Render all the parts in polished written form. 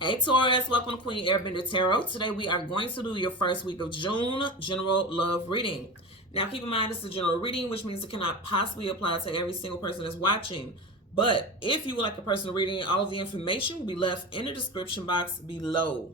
Hey Taurus, welcome to Queen Airbender Tarot. Today we are going to do your first week of June general love reading. Now keep in mind this is a general reading, which means it cannot possibly apply to every single person that's watching. But if you would like a personal reading, all of the information will be left in the description box below.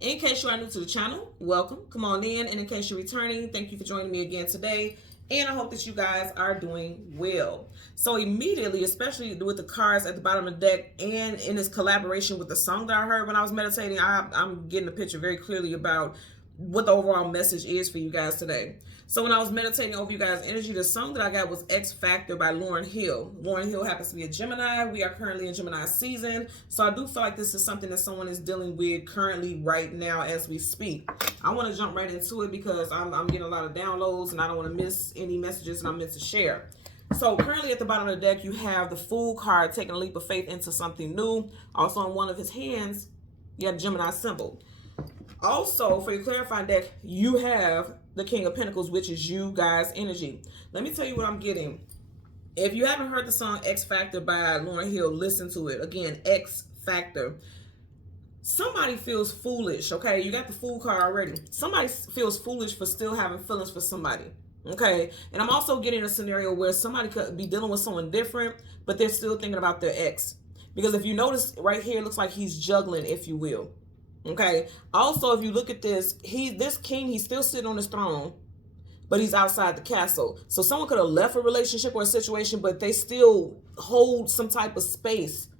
In case you are new to the channel, welcome. Come on in. And in case you're returning, thank you for joining me again today. And I hope that you guys are doing well. So immediately, especially with the cards at the bottom of the deck and in this collaboration with the song that I heard when I was meditating, I'm getting a picture very clearly about what the overall message is for you guys today. So when I was meditating over you guys' energy, the song that I got was X Factor by Lauryn Hill. Lauryn Hill happens to be a Gemini. We are currently in Gemini season. So I do feel like this is something that someone is dealing with currently right now as we speak. I want to jump right into it because I'm getting a lot of downloads and I don't want to miss any messages and I'm meant to share. So currently at the bottom of the deck, you have the Fool card taking a leap of faith into something new. Also on one of his hands, you have Gemini symbol. Also, for your clarifying deck, you have the King of Pentacles, which is you guys' energy. Let me tell you what I'm getting. If you haven't heard the song X Factor by Lauryn Hill, listen to it. Again, X Factor. Somebody feels foolish, okay? You got the Fool card already. Somebody feels foolish for still having feelings for somebody, okay? And I'm also getting a scenario where somebody could be dealing with someone different, but they're still thinking about their ex. Because if you notice right here, it looks like he's juggling, if you will. Okay. Also, if you look at this, this king, he's still sitting on his throne, but he's outside the castle. So someone could have left a relationship or a situation, but they still hold some type of space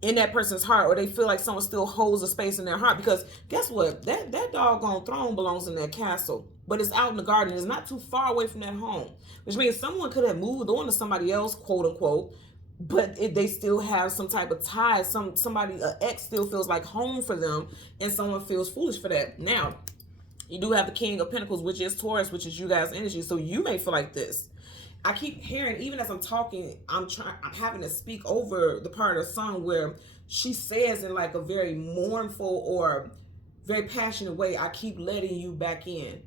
in that person's heart, or they feel like someone still holds a space in their heart. Because guess what? That doggone throne belongs in that castle, but it's out in the garden. It's not too far away from that home, which means someone could have moved on to somebody else, quote unquote, but they still have some type of tie. Somebody, an ex still feels like home for them, and someone feels foolish for that. Now, you do have the King of Pentacles, which is Taurus, which is you guys' energy. So you may feel like this. I keep hearing, even as I'm talking, I'm having to speak over the part of the song where she says in like a very mournful or very passionate way, I keep letting you back in.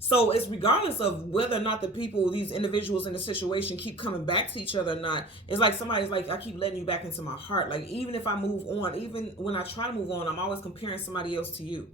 So it's regardless of whether or not the people, these individuals in the situation keep coming back to each other or not. It's like somebody's like, I keep letting you back into my heart. Like even if I move on, even when I try to move on, I'm always comparing somebody else to you.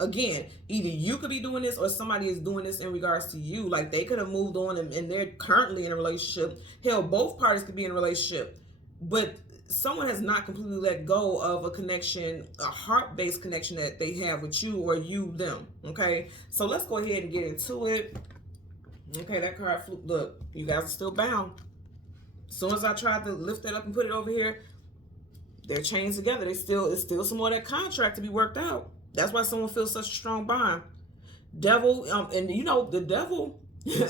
Again, either you could be doing this or somebody is doing this in regards to you. Like they could have moved on and they're currently in a relationship. Hell, both parties could be in a relationship. But someone has not completely let go of a connection, a heart-based connection that they have with you or you them. Okay, so let's go ahead and get into it. Okay, that card flew. Look, you guys are still bound. As soon as I tried to lift that up and put it over here, they're chained together. It's still some more of that contract to be worked out. That's why someone feels such a strong bond. Devil, and you know the devil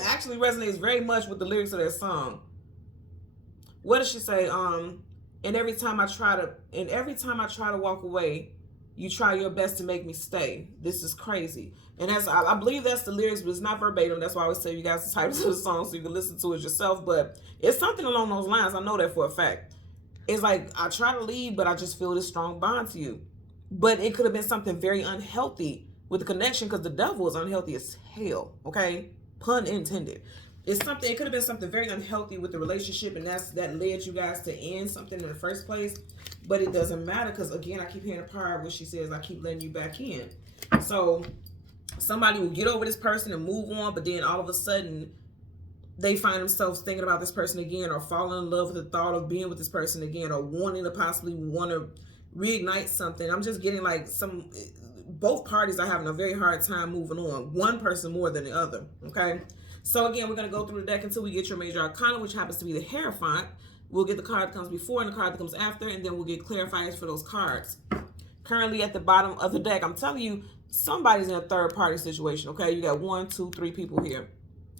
actually resonates very much with the lyrics of that song. What does she say? And every time I try to walk away, you try your best to make me stay. This is crazy. And I believe that's the lyrics, but it's not verbatim. That's why I always tell you guys the title of the song so you can listen to it yourself. But it's something along those lines. I know that for a fact. It's like I try to leave, but I just feel this strong bond to you. But it could have been something very unhealthy with the connection because the devil is unhealthy as hell. Okay, pun intended. It could have been something very unhealthy with the relationship, and that led you guys to end something in the first place. But it doesn't matter because, again, I keep hearing a part where she says, I keep letting you back in. So somebody will get over this person and move on, but then all of a sudden they find themselves thinking about this person again or falling in love with the thought of being with this person again or wanting to possibly want to reignite something. I'm just getting like both parties are having a very hard time moving on. One person more than the other, okay? So again, we're going to go through the deck until we get your major arcana, which happens to be the Hierophant. We'll get the card that comes before and the card that comes after, and then we'll get clarifiers for those cards. Currently at the bottom of the deck, I'm telling you, somebody's in a third-party situation, okay? You got 1, 2, 3 people here.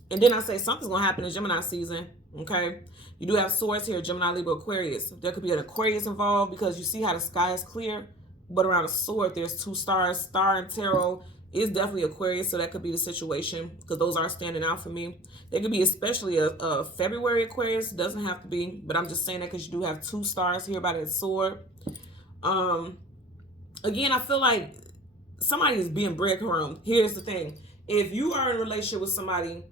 And then I say something's going to happen in Gemini season, okay? You do have swords here, Gemini, Libra, Aquarius. There could be an Aquarius involved because you see how the sky is clear, but around a sword, there's 2 stars. Star and tarot is definitely Aquarius, so that could be the situation because those are standing out for me. There could be especially a February Aquarius. Doesn't have to be, but I'm just saying that because you do have 2 stars here by that sword. Again, I feel like somebody is being breadcrumbed. Here's the thing. If you are in a relationship with somebody,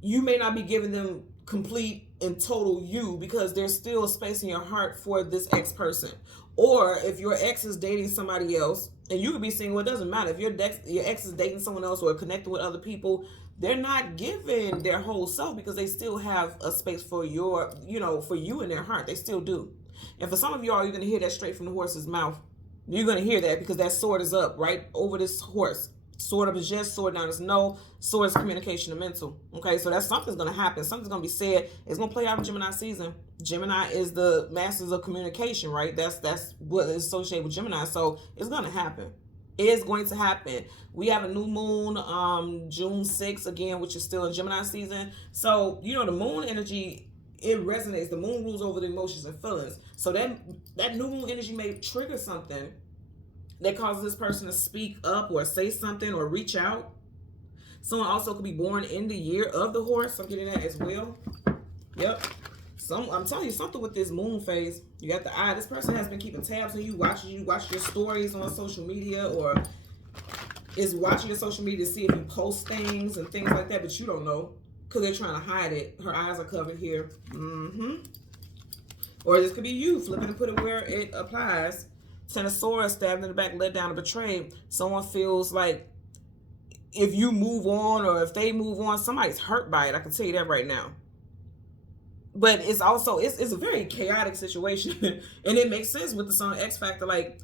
you may not be giving them complete in total you, because there's still a space in your heart for this ex person. Or if your ex is dating somebody else, and you could be single, it doesn't matter. If your ex is dating someone else or connecting with other people, they're not giving their whole self because they still have a space for your, for you in their heart. They still do. And for some of y'all, you're going to hear that straight from the horse's mouth. You're going to hear that because that sword is up right over this horse. Sword up is yes, sword down is no. Sword is communication and mental. Okay, so that's something's going to happen. Something's going to be said. It's going to play out in Gemini season. Gemini is the masters of communication, right? That's what is associated with Gemini. So it's going to happen. It is going to happen. We have a new moon, June 6th, again, which is still in Gemini season. So, the moon energy, it resonates. The moon rules over the emotions and feelings. So that new moon energy may trigger something that causes this person to speak up or say something or reach out. Someone also could be born in the year of the horse. I'm getting that as well. Yep. I'm telling you something with this moon phase. You got the eye. This person has been keeping tabs on you, watching you, watch your stories on social media, or is watching your social media to see if you post things and things like that, but you don't know because they're trying to hide it. Her eyes are covered here. Or this could be you flipping and put it where it applies. Ten of Swords, stabbed in the back, let down, and betrayed. Someone feels like if you move on or if they move on, somebody's hurt by it. I can tell you that right now. But it's also, it's a very chaotic situation. And it makes sense with the Sun X Factor. Like,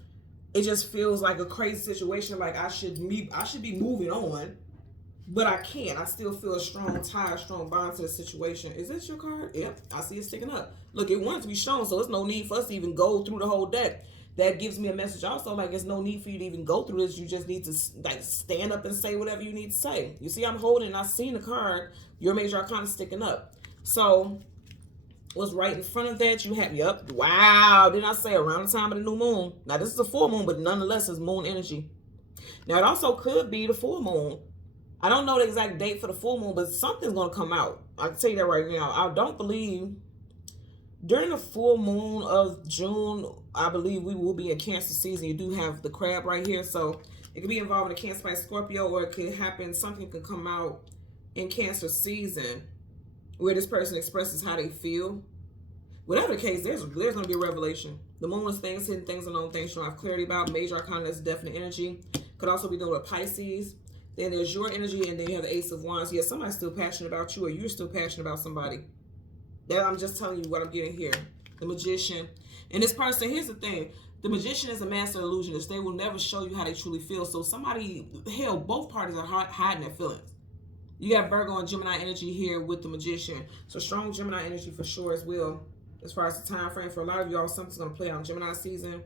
it just feels like a crazy situation. Like, I should be moving on, but I can't. I still feel a strong tie, a strong bond to the situation. Is this your card? Yep, I see it sticking up. Look, it wants to be shown, so there's no need for us to even go through the whole deck. That gives me a message also, like, there's no need for you to even go through this. You just need to, like, stand up and say whatever you need to say. You see, I'm holding, I've seen the card. Your major arcana sticking up. So, what's right in front of that? You have, yep, wow. Didn't I say around the time of the new moon? Now, this is a full moon, but nonetheless, it's moon energy. Now, it also could be the full moon. I don't know the exact date for the full moon, but something's going to come out. I can tell you that right now. I don't believe during the full moon of June, I believe we will be in Cancer season. You do have the crab right here. So it could be involving a Cancer by Scorpio, or it could happen, something could come out in Cancer season where this person expresses how they feel. Whatever the case, there's going to be a revelation. The moon is things, hidden things, unknown things you don't have clarity about. Major arcana is definite energy. Could also be dealing with Pisces. Then there's your energy, and then you have the Ace of Wands. Yeah, somebody's still passionate about you, or you're still passionate about somebody. That I'm just telling you what I'm getting here. The Magician. And this person, here's the thing. The Magician is a master illusionist. They will never show you how they truly feel. So somebody, hell, both parties are hiding their feelings. You got Virgo and Gemini energy here with the Magician. So strong Gemini energy for sure as well. As far as the time frame, for a lot of y'all, something's going to play out in Gemini season.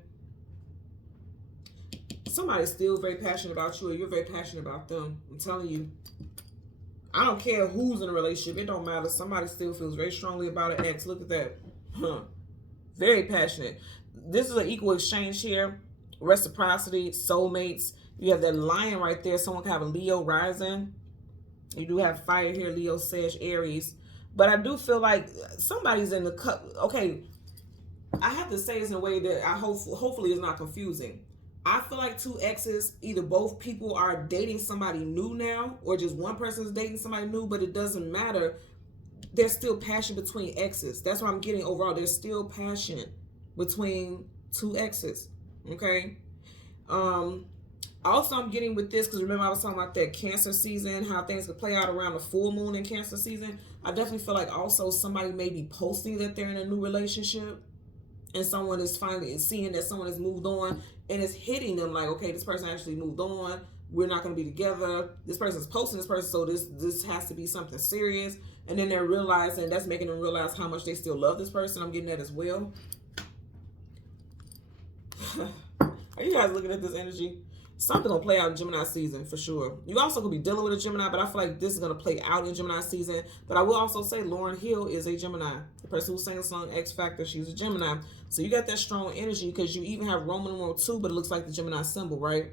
Somebody's still very passionate about you, or you're very passionate about them. I'm telling you. I don't care who's in a relationship. It don't matter. Somebody still feels very strongly about an ex. Look at that. Very passionate. This is an equal exchange here. Reciprocity, soulmates. You have that lion right there. Someone can have a Leo rising. You do have fire here, Leo, Sag, Aries. But I do feel like somebody's in the cup. Okay, I have to say this in a way that I hopefully is not confusing. I feel like two exes, either both people are dating somebody new now, or just one person is dating somebody new, but it doesn't matter. There's still passion between exes. That's what I'm getting overall. There's still passion between two exes, okay? Also, I'm getting with this, because remember I was talking about that Cancer season, how things could play out around the full moon in Cancer season. I definitely feel like also somebody may be posting that they're in a new relationship, and someone is finally seeing that someone has moved on, and it's hitting them like, okay, this person actually moved on. We're not going to be together. This person's posting this person, so this has to be something serious. And then they're realizing, that's making them realize how much they still love this person. I'm getting that as well. Are you guys looking at this energy? Something going to play out in Gemini season for sure. You also could be dealing with a Gemini, but I feel like this is going to play out in Gemini season. But I will also say Lauryn Hill is a Gemini. The person who sang the song X Factor, she's a Gemini. So you got that strong energy, because you even have Roman numeral 2, but it looks like the Gemini symbol, right?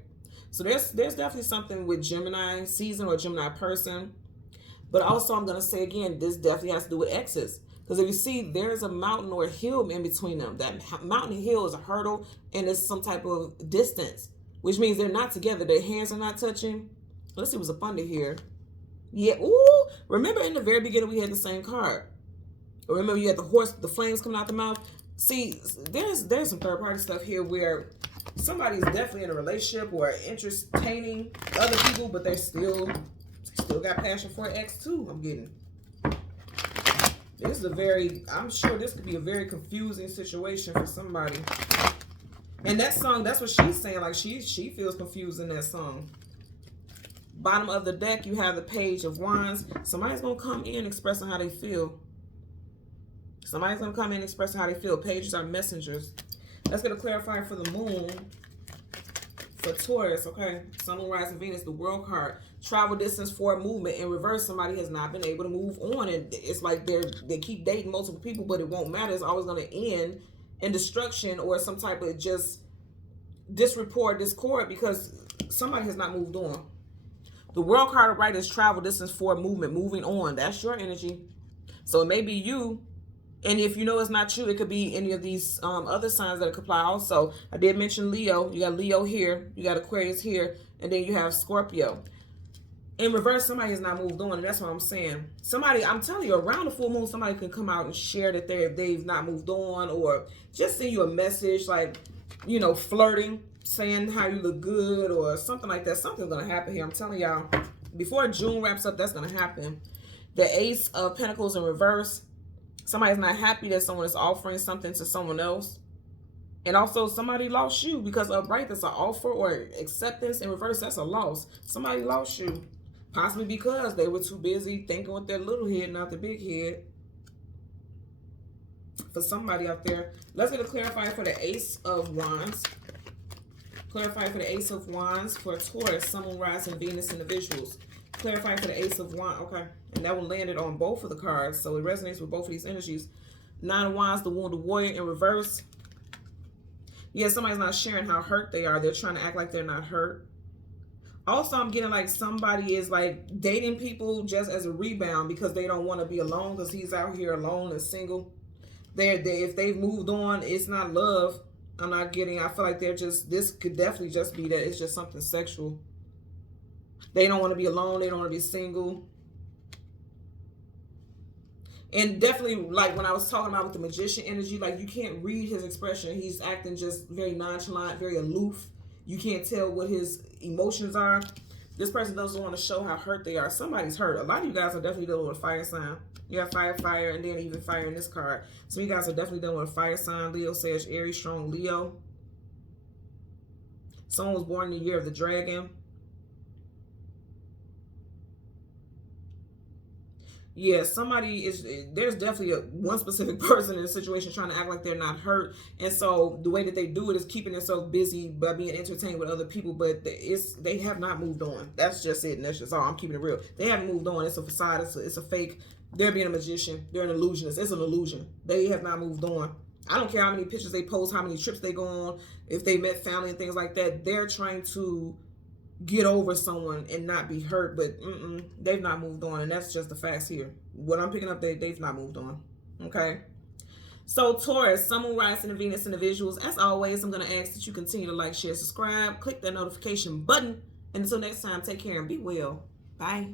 So there's definitely something with Gemini season or Gemini person. But also I'm going to say again, this definitely has to do with exes. Because if you see, there's a mountain or a hill in between them. That mountain and hill is a hurdle, and it's some type of distance, which means they're not together. Their hands are not touching. Let's see what's up under here. Yeah, ooh, remember in the very beginning we had the same card. Or remember you had the horse, the flames coming out the mouth. See, there's some third party stuff here where somebody's definitely in a relationship or entertaining other people, but they still got passion for an ex too. I'm getting. This is I'm sure this could be a very confusing situation for somebody. And that song, that's what she's saying. Like she feels confused in that song. Bottom of the deck, you have the Page of Wands. Somebody's going to come in expressing how they feel. Somebody's going to come in expressing how they feel. Pages are messengers. Let's get a clarifier for the moon. For Taurus, okay? Sun, Moon, Rising, Venus, the World card. Travel distance for movement. In reverse, somebody has not been able to move on. And it's like they keep dating multiple people, but it won't matter. It's always going to end in destruction or some type of just discord because somebody has not moved on. The World card right is travel distance for movement, moving on. That's your energy. So it may be you. And if you know it's not you, it could be any of these other signs that could apply also. I did mention Leo. You got Leo here. You got Aquarius here. And then you have Scorpio. In reverse, somebody has not moved on. And that's what I'm saying. Somebody, I'm telling you, around the full moon, somebody can come out and share that they've not moved on. Or just send you a message like, you know, flirting, saying how you look good or something like that. Something's going to happen here. I'm telling y'all. Before June wraps up, that's going to happen. The Ace of Pentacles in reverse. Somebody's not happy that someone is offering something to someone else. And also somebody lost you because upright, that's an offer or acceptance. In reverse, that's a loss. Somebody lost you. Possibly because they were too busy thinking with their little head, not the big head. For somebody out there. Let's get a clarifier for the Ace of Wands. Clarify for the Ace of Wands for Taurus, Sun, Moon, Rising, Venus individuals. Clarify for the Ace of Wands. Okay. And that one landed on both of the cards. So it resonates with both of these energies. Nine of Wands, the Wounded Warrior in reverse. Yeah, somebody's not sharing how hurt they are. They're trying to act like they're not hurt. Also, I'm getting like somebody is like dating people just as a rebound because they don't want to be alone because he's out here alone and single. If they've moved on, it's not love. I'm not getting, I feel like they're just, this could definitely just be that it's just something sexual. They don't want to be alone. They don't want to be single. And definitely, like when I was talking about with the Magician energy, like you can't read his expression. He's acting just very nonchalant, very aloof. You can't tell what his emotions are. This person doesn't want to show how hurt they are. Somebody's hurt. A lot of you guys are definitely dealing with a fire sign. You have fire, and then even fire in this card. Some of you guys are definitely dealing with a fire sign. Leo, Sag, Aries, strong Leo. Someone was born in the year of the dragon. Yeah, somebody is, there's definitely one specific person in a situation trying to act like they're not hurt. And so the way that they do it is keeping themselves busy by being entertained with other people, but they have not moved on. That's just it, and that's just all. I'm keeping it real. They haven't moved on. It's a facade. It's a fake. They're being a magician. They're an illusionist. It's an illusion. They have not moved on. I don't care how many pictures they post, how many trips they go on, if they met family and things like that. They're trying to get over someone and not be hurt, but they've not moved on, and that's just the facts here. What I'm picking up, they've not moved on. Okay, so Taurus, Sun, Moon, Rising, and Venus individuals, as always, I'm going to ask that you continue to like, share, subscribe, click that notification button, and until next time, take care and be well. Bye.